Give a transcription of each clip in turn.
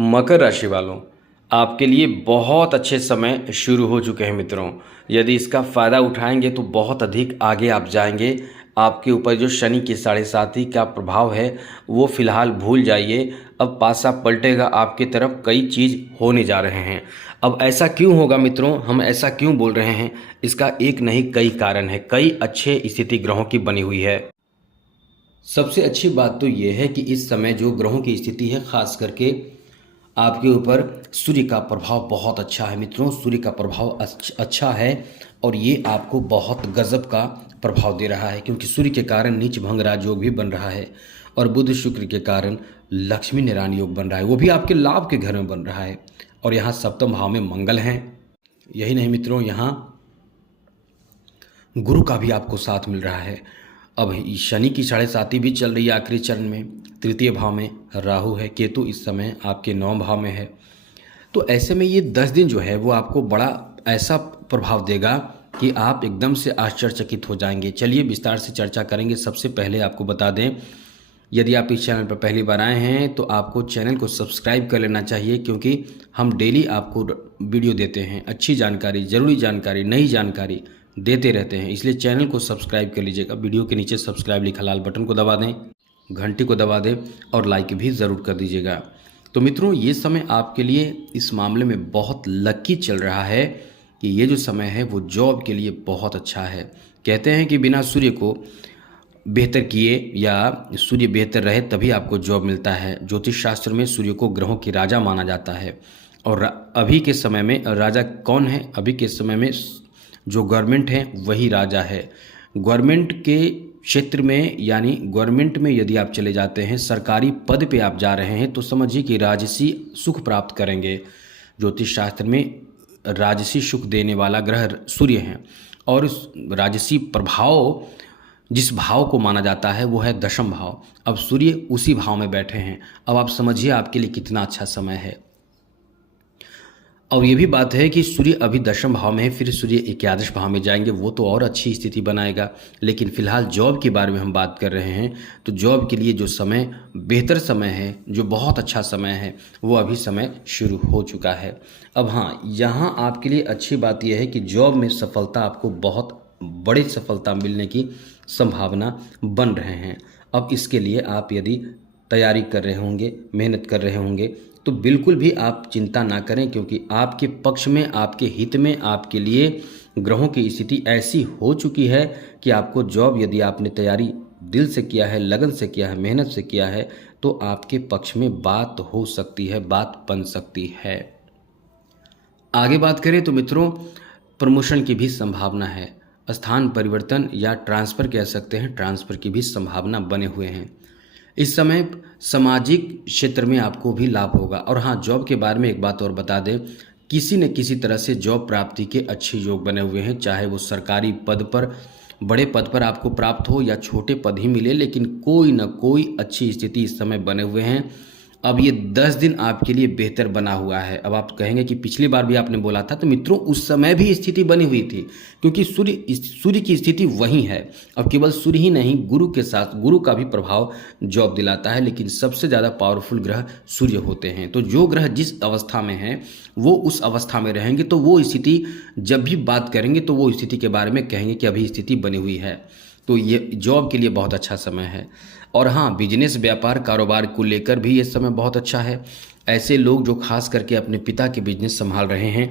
मकर राशि वालों, आपके लिए बहुत अच्छे समय शुरू हो चुके हैं मित्रों। यदि इसका फ़ायदा उठाएंगे तो बहुत अधिक आगे आप जाएंगे। आपके ऊपर जो शनि की 7.5 का प्रभाव है वो फ़िलहाल भूल जाइए। अब पासा पलटेगा आपकी तरफ, कई चीज़ होने जा रहे हैं। अब ऐसा क्यों होगा मित्रों, हम ऐसा क्यों बोल रहे हैं? इसका एक नहीं कई कारण है, कई अच्छे स्थिति ग्रहों की बनी हुई है। सबसे अच्छी बात तो ये है कि इस समय जो ग्रहों की स्थिति है, खास करके आपके ऊपर सूर्य का प्रभाव बहुत अच्छा है मित्रों। सूर्य का प्रभाव अच्छा है और ये आपको बहुत गजब का प्रभाव दे रहा है, क्योंकि सूर्य के कारण नीच भंग राजयोग भी बन रहा है और बुध शुक्र के कारण लक्ष्मी नारायण योग बन रहा है, वो भी आपके लाभ के घर में बन रहा है। और यहाँ सप्तम भाव में मंगल हैं। यही नहीं मित्रों, यहाँ गुरु का भी आपको साथ मिल रहा है। अब शनि की 7.5 भी चल रही है आखिरी चरण में। तृतीय भाव में राहु है, केतु इस समय आपके 9 भाव में है। तो ऐसे में ये 10 दिन जो है वो आपको बड़ा ऐसा प्रभाव देगा कि आप एकदम से आश्चर्यचकित हो जाएंगे। चलिए विस्तार से चर्चा करेंगे। सबसे पहले आपको बता दें, यदि आप इस चैनल पर पहली बार आए हैं तो आपको चैनल को सब्सक्राइब कर लेना चाहिए, क्योंकि हम डेली आपको वीडियो देते हैं, अच्छी जानकारी, ज़रूरी जानकारी, नई जानकारी देते रहते हैं। इसलिए चैनल को सब्सक्राइब कर लीजिएगा। वीडियो के नीचे सब्सक्राइब लिखा लाल बटन को दबा दें, घंटी को दबा दें और लाइक भी ज़रूर कर दीजिएगा। तो मित्रों, ये समय आपके लिए इस मामले में बहुत लकी चल रहा है कि ये जो समय है वो जॉब के लिए बहुत अच्छा है। कहते हैं कि बिना सूर्य को बेहतर किए या सूर्य बेहतर रहे तभी आपको जॉब मिलता है। ज्योतिष शास्त्र में सूर्य को ग्रहों की राजा माना जाता है। और अभी के समय में राजा कौन है? अभी के समय में जो गवर्नमेंट है वही राजा है। गवर्नमेंट के क्षेत्र में, यानी गवर्नमेंट में यदि आप चले जाते हैं, सरकारी पद पे आप जा रहे हैं, तो समझिए कि राजसी सुख प्राप्त करेंगे। ज्योतिष शास्त्र में राजसी सुख देने वाला ग्रह सूर्य है और राजसी प्रभाव जिस भाव को माना जाता है वो है दशम भाव। अब सूर्य उसी भाव में बैठे हैं। अब आप समझिए आपके लिए कितना अच्छा समय है। और ये भी बात है कि सूर्य अभी दशम भाव में है, फिर सूर्य एकादश भाव में जाएंगे, वो तो और अच्छी स्थिति बनाएगा। लेकिन फिलहाल जॉब के बारे में हम बात कर रहे हैं, तो जॉब के लिए जो समय बेहतर समय है, जो बहुत अच्छा समय है, वो अभी समय शुरू हो चुका है। अब हाँ, यहाँ आपके लिए अच्छी बात यह है कि जॉब में सफलता, आपको बहुत बड़ी सफलता मिलने की संभावना बन रहे हैं। अब इसके लिए आप यदि तैयारी कर रहे होंगे, मेहनत कर रहे होंगे, तो बिल्कुल भी आप चिंता ना करें, क्योंकि आपके पक्ष में, आपके हित में, आपके लिए ग्रहों की स्थिति ऐसी हो चुकी है कि आपको जॉब, यदि आपने तैयारी दिल से किया है, लगन से किया है, मेहनत से किया है, तो आपके पक्ष में बात हो सकती है, बात बन सकती है। आगे बात करें तो मित्रों, प्रमोशन की भी संभावना है। स्थान परिवर्तन या ट्रांसफ़र कह सकते हैं, ट्रांसफ़र की भी संभावना बने हुए हैं। इस समय सामाजिक क्षेत्र में आपको भी लाभ होगा। और हाँ, जॉब के बारे में एक बात और बता दें, किसी न किसी तरह से जॉब प्राप्ति के अच्छे योग बने हुए हैं। चाहे वो सरकारी पद पर, बड़े पद पर आपको प्राप्त हो या छोटे पद ही मिले, लेकिन कोई न कोई अच्छी स्थिति इस समय बने हुए हैं। अब ये 10 दिन आपके लिए बेहतर बना हुआ है। अब आप कहेंगे कि पिछली बार भी आपने बोला था, तो मित्रों उस समय भी स्थिति बनी हुई थी, क्योंकि सूर्य की स्थिति वही है। अब केवल सूर्य ही नहीं, गुरु के साथ, गुरु का भी प्रभाव जॉब दिलाता है, लेकिन सबसे ज़्यादा पावरफुल ग्रह सूर्य होते हैं। तो जो ग्रह जिस अवस्था में है वो उस अवस्था में रहेंगे, तो वो स्थिति जब भी बात करेंगे तो वो स्थिति के बारे में कहेंगे कि अभी स्थिति बनी हुई है। तो ये जॉब के लिए बहुत अच्छा समय है। और हाँ, बिजनेस, व्यापार, कारोबार को लेकर भी ये समय बहुत अच्छा है। ऐसे लोग जो खास करके अपने पिता के बिजनेस संभाल रहे हैं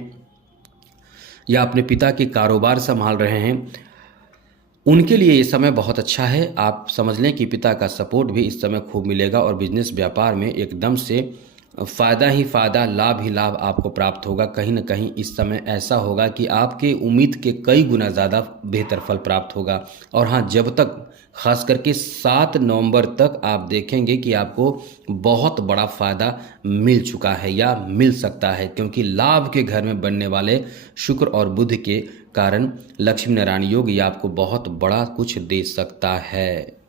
या अपने पिता के कारोबार संभाल रहे हैं, उनके लिए ये समय बहुत अच्छा है। आप समझ लें कि पिता का सपोर्ट भी इस समय खूब मिलेगा और बिजनेस व्यापार में एकदम से फ़ायदा ही फ़ायदा, लाभ ही लाभ आपको प्राप्त होगा। कहीं ना कहीं इस समय ऐसा होगा कि आपके उम्मीद के कई गुना ज़्यादा बेहतर फल प्राप्त होगा। और हाँ, जब तक, खास करके 7 नवंबर तक आप देखेंगे कि आपको बहुत बड़ा फ़ायदा मिल चुका है या मिल सकता है, क्योंकि लाभ के घर में बनने वाले शुक्र और बुध के कारण लक्ष्मी नारायण योग ये आपको बहुत बड़ा कुछ दे सकता है।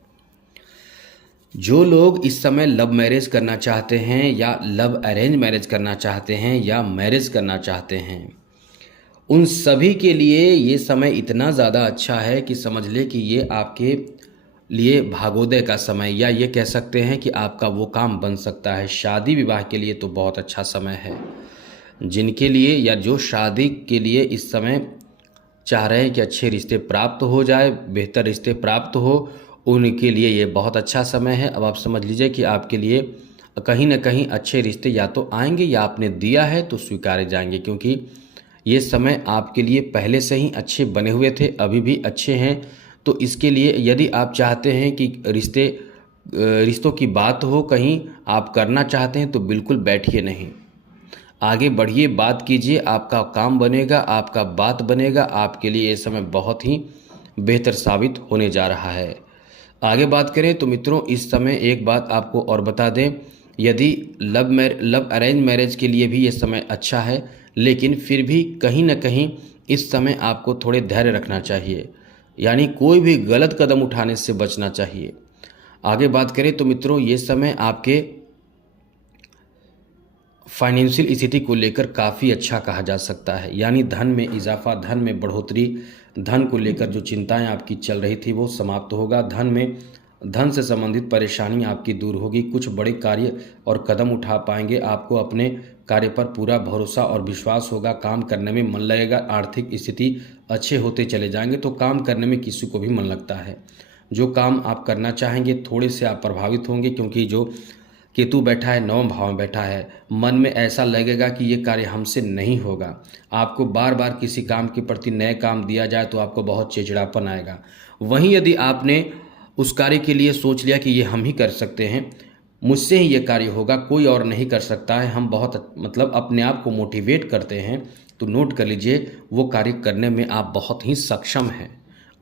जो लोग इस समय लव मैरिज करना चाहते हैं या लव अरेंज मैरिज करना चाहते हैं या मैरिज करना चाहते हैं, उन सभी के लिए ये समय इतना ज़्यादा अच्छा है कि समझ ले कि ये आपके लिए भागोदय का समय, या ये कह सकते हैं कि आपका वो काम बन सकता है। शादी विवाह के लिए तो बहुत अच्छा समय है। जिनके लिए या जो शादी के लिए इस समय चाह रहे हैं कि अच्छे रिश्ते प्राप्त हो जाए, बेहतर रिश्ते प्राप्त हो, उनके लिए ये बहुत अच्छा समय है। अब आप समझ लीजिए कि आपके लिए कहीं ना कहीं अच्छे रिश्ते या तो आएंगे या आपने दिया है तो स्वीकारे जाएंगे, क्योंकि ये समय आपके लिए पहले से ही अच्छे बने हुए थे, अभी भी अच्छे हैं। तो इसके लिए यदि आप चाहते हैं कि रिश्तों की बात हो, कहीं आप करना चाहते हैं, तो बिल्कुल बैठिए नहीं, आगे बढ़िए, बात कीजिए, आपका काम बनेगा, आपका बात बनेगा। आपके लिए ये समय बहुत ही बेहतर साबित होने जा रहा है। आगे बात करें तो मित्रों, इस समय एक बात आपको और बता दें, यदि लव अरेंज मैरिज के लिए भी ये समय अच्छा है, लेकिन फिर भी कहीं ना कहीं इस समय आपको थोड़े धैर्य रखना चाहिए, यानी कोई भी गलत कदम उठाने से बचना चाहिए। आगे बात करें तो मित्रों, ये समय आपके फाइनेंशियल स्थिति को लेकर काफ़ी अच्छा कहा जा सकता है, यानी धन में इजाफा, धन में बढ़ोतरी, धन को लेकर जो चिंताएं आपकी चल रही थी वो समाप्त होगा। धन से संबंधित परेशानी आपकी दूर होगी। कुछ बड़े कार्य और कदम उठा पाएंगे। आपको अपने कार्य पर पूरा भरोसा और विश्वास होगा। काम करने में मन लगेगा। आर्थिक स्थिति अच्छे होते चले जाएंगे, तो काम करने में किसी को भी मन लगता है। जो काम आप करना चाहेंगे, थोड़े से आप प्रभावित होंगे, क्योंकि जो केतु बैठा है, नवम भाव में बैठा है, मन में ऐसा लगेगा कि ये कार्य हमसे नहीं होगा। आपको बार बार किसी काम के प्रति नए काम दिया जाए तो आपको बहुत चिड़चिड़ापन आएगा। वहीं यदि आपने उस कार्य के लिए सोच लिया कि ये हम ही कर सकते हैं, मुझसे ही ये कार्य होगा, कोई और नहीं कर सकता है, हम बहुत अपने आप को मोटिवेट करते हैं, तो नोट कर लीजिए वो कार्य करने में आप बहुत ही सक्षम हैं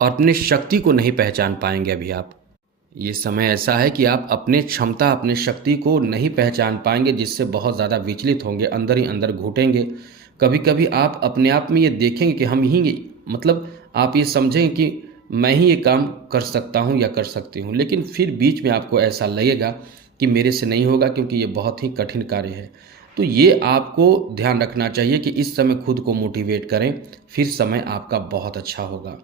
और अपनी शक्ति को नहीं पहचान पाएंगे अभी आप। ये समय ऐसा है कि आप अपने क्षमता, अपने शक्ति को नहीं पहचान पाएंगे, जिससे बहुत ज़्यादा विचलित होंगे, अंदर ही अंदर घुटेंगे। कभी कभी आप अपने आप में ये देखेंगे कि हम ही आप ये समझेंगे कि मैं ही ये काम कर सकता हूँ या कर सकती हूँ, लेकिन फिर बीच में आपको ऐसा लगेगा कि मेरे से नहीं होगा, क्योंकि ये बहुत ही कठिन कार्य है। तो ये आपको ध्यान रखना चाहिए कि इस समय खुद को मोटिवेट करें, फिर समय आपका बहुत अच्छा होगा।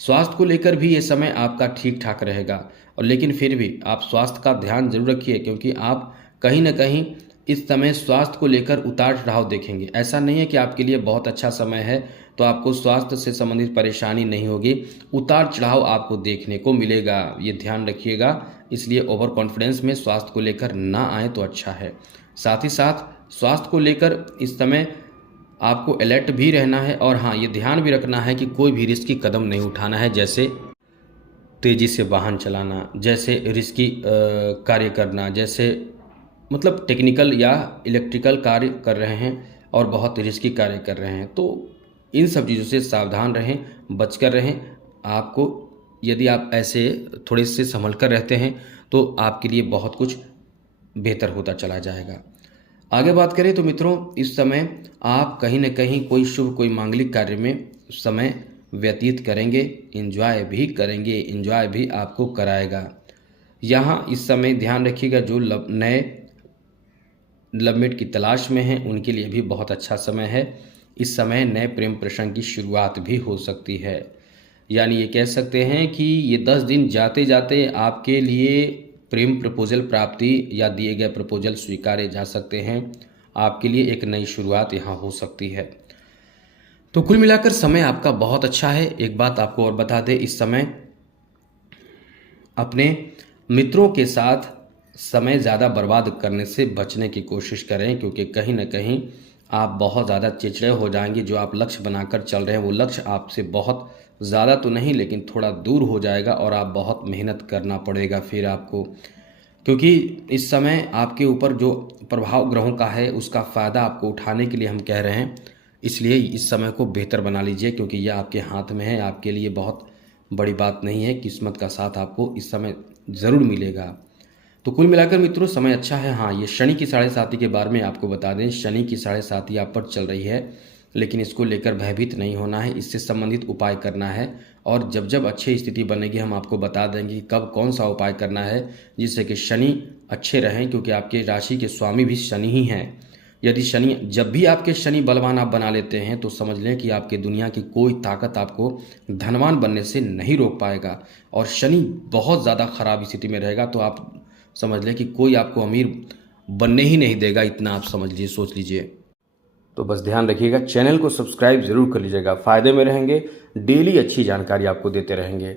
स्वास्थ्य को लेकर भी ये समय आपका ठीक ठाक रहेगा, और लेकिन फिर भी आप स्वास्थ्य का ध्यान जरूर रखिए, क्योंकि आप कहीं ना कहीं इस समय स्वास्थ्य को लेकर उतार चढ़ाव देखेंगे। ऐसा नहीं है कि आपके लिए बहुत अच्छा समय है तो आपको स्वास्थ्य से संबंधित परेशानी नहीं होगी, उतार चढ़ाव आपको देखने को मिलेगा, ये ध्यान रखिएगा। इसलिए ओवर कॉन्फिडेंस में स्वास्थ्य को लेकर ना आए तो अच्छा है। साथ ही साथ स्वास्थ्य को लेकर इस समय आपको अलर्ट भी रहना है, और हाँ, ये ध्यान भी रखना है कि कोई भी रिस्की कदम नहीं उठाना है, जैसे तेज़ी से वाहन चलाना, जैसे रिस्की कार्य करना, जैसे टेक्निकल या इलेक्ट्रिकल कार्य कर रहे हैं और बहुत रिस्की कार्य कर रहे हैं, तो इन सब चीज़ों से सावधान रहें, बचकर रहें। आपको यदि आप ऐसे थोड़े से संभल कर रहते हैं तो आपके लिए बहुत कुछ बेहतर होता चला जाएगा। आगे बात करें तो मित्रों, इस समय आप कहीं न कहीं कोई शुभ, कोई मांगलिक कार्य में समय व्यतीत करेंगे, एंजॉय भी करेंगे, एंजॉय भी आपको कराएगा। यहाँ इस समय ध्यान रखिएगा, जो नए लवमेट की तलाश में हैं उनके लिए भी बहुत अच्छा समय है। इस समय नए प्रेम प्रसंग की शुरुआत भी हो सकती है, यानी ये कह सकते हैं कि ये 10 दिन जाते जाते आपके लिए प्रेम प्रपोजल प्राप्ति या दिए गए प्रपोजल स्वीकारे जा सकते हैं। आपके लिए एक नई शुरुआत यहाँ हो सकती है। तो कुल मिलाकर समय आपका बहुत अच्छा है। एक बात आपको और बता दें, इस समय अपने मित्रों के साथ समय ज़्यादा बर्बाद करने से बचने की कोशिश करें, क्योंकि कहीं ना कहीं आप बहुत ज़्यादा चिड़चिड़े हो जाएंगे। जो आप लक्ष्य बनाकर चल रहे हैं वो लक्ष्य आपसे बहुत ज़्यादा तो नहीं, लेकिन थोड़ा दूर हो जाएगा, और आप बहुत मेहनत करना पड़ेगा फिर आपको, क्योंकि इस समय आपके ऊपर जो प्रभाव ग्रहों का है उसका फ़ायदा आपको उठाने के लिए हम कह रहे हैं। इसलिए इस समय को बेहतर बना लीजिए, क्योंकि यह आपके हाथ में है। आपके लिए बहुत बड़ी बात नहीं है, किस्मत का साथ आपको इस समय ज़रूर मिलेगा। तो कुल मिलाकर मित्रों समय अच्छा है। हाँ, ये शनि की 7.5 के बारे में आपको बता दें, शनि की 7.5 आप पर चल रही है, लेकिन इसको लेकर भयभीत नहीं होना है, इससे संबंधित उपाय करना है, और जब जब अच्छी स्थिति बनेगी हम आपको बता देंगे कि कब कौन सा उपाय करना है, जिससे कि शनि अच्छे रहें, क्योंकि आपके राशि के स्वामी भी शनि ही हैं। यदि शनि जब भी आपके शनि बलवान आप बना लेते हैं तो समझ लें कि आपके दुनिया की कोई ताकत आपको धनवान बनने से नहीं रोक पाएगा। और शनि बहुत ज़्यादा खराब स्थिति में रहेगा तो आप समझ लें कि कोई आपको अमीर बनने ही नहीं देगा, इतना आप समझ लीजिए, सोच लीजिए। तो बस ध्यान रखिएगा, चैनल को सब्सक्राइब जरूर कर लीजिएगा, फ़ायदे में रहेंगे, डेली अच्छी जानकारी आपको देते रहेंगे।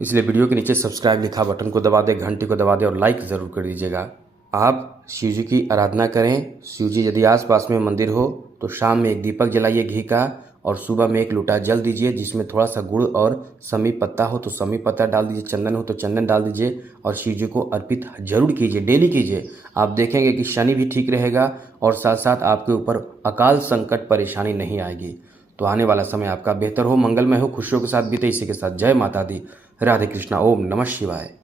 इसलिए वीडियो के नीचे सब्सक्राइब लिखा बटन को दबा दें, घंटी को दबा दें और लाइक ज़रूर कर दीजिएगा। आप शिव जी की आराधना करें। शिव जी यदि आसपास में मंदिर हो तो शाम में एक दीपक जलाइए घी का, और सुबह में एक लोटा जल दीजिए जिसमें थोड़ा सा गुड़ और समी पत्ता हो तो समी पत्ता डाल दीजिए, चंदन हो तो चंदन डाल दीजिए और शिव जी को अर्पित जरूर कीजिए, डेली कीजिए। आप देखेंगे कि शनि भी ठीक रहेगा और साथ साथ आपके ऊपर अकाल संकट परेशानी नहीं आएगी। तो आने वाला समय आपका बेहतर हो, मंगलमय हो, खुशियों के साथ बीते। इसी के साथ जय माता दी, राधे कृष्णा, ओम नमः शिवाय।